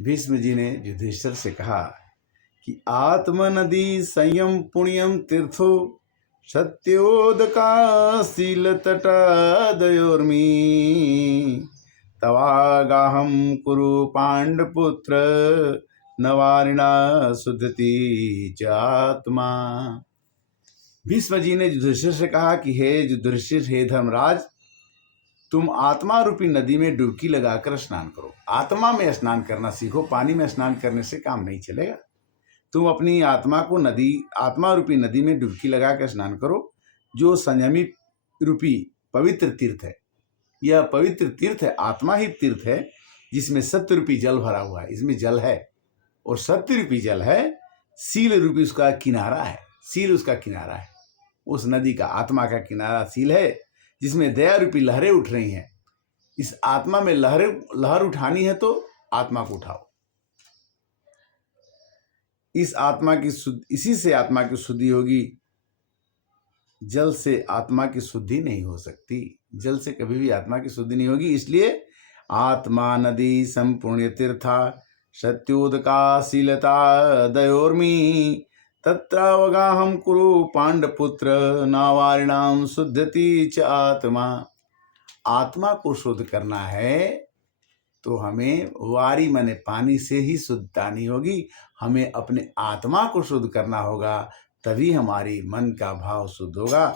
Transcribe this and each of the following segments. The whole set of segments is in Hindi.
भीष्म जी ने युधिष्ठिर से कहा कि आत्म नदी संयम पुण्यम तीर्थो सत्योदका शील तटादयोर्मी तवागाहम कुरु पांडपुत्र नवारिणा शुद्धति चात्मा। भीष्म जी ने युधिष्ठिर से कहा कि हे युधिष्ठिर, हे धर्मराज, तुम आत्मा रूपी नदी में डुबकी लगाकर स्नान करो। आत्मा में स्नान करना सीखो, पानी में स्नान करने से काम नहीं चलेगा। तुम अपनी आत्मा को आत्मा रूपी नदी में डुबकी लगाकर स्नान करो, जो संयमी रूपी पवित्र तीर्थ है। यह पवित्र तीर्थ है, आत्मा ही तीर्थ है, जिसमें सत्य रूपी जल भरा हुआ है। इसमें जल है और सत्य रूपी जल है, सील रूपी उसका किनारा है। सील उसका किनारा है, उस नदी का, आत्मा का किनारा सील है, जिसमें दया रूपी लहरें उठ रही हैं। इस आत्मा में लहर उठानी है तो आत्मा को उठाओ। इसी से आत्मा की शुद्धि होगी। जल से आत्मा की शुद्धि नहीं हो सकती। जल से कभी भी आत्मा की शुद्धि नहीं होगी। इसलिए आत्मा नदी संपूर्ण तीर्था सत्योदका शीलता दयोर्मी तत्रावगाहम कुरु पांडपुत्र नावारिणाम शुद्धति च आत्मा। आत्मा को शुद्ध करना है तो हमें वारी माने पानी से ही शुद्धता नहीं होगी, हमें अपने आत्मा को शुद्ध करना होगा, तभी हमारी मन का भाव शुद्ध होगा।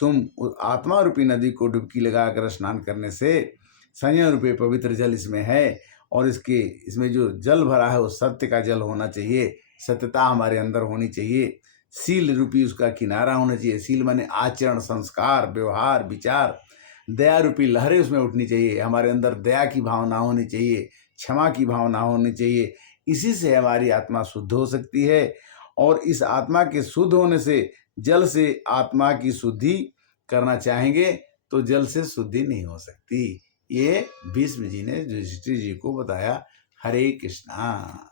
तुम आत्मा रूपी नदी को डुबकी लगाकर स्नान करने से संयम रूपी पवित्र जल इसमें है, और इसमें जो जल भरा है वो सत्य का जल होना चाहिए। सत्यता हमारे अंदर होनी चाहिए। सील रूपी उसका किनारा होना चाहिए। सील माने आचरण, संस्कार, व्यवहार, विचार। दया रूपी लहरें उसमें उठनी चाहिए। हमारे अंदर दया की भावना होनी चाहिए, क्षमा की भावना होनी चाहिए। इसी से हमारी आत्मा शुद्ध हो सकती है। और इस आत्मा के शुद्ध होने से, जल से आत्मा की शुद्धि करना चाहेंगे तो जल से शुद्धि नहीं हो सकती। ये भीष्म जी ने युधिष्ठिर जी को बताया। हरे कृष्णा।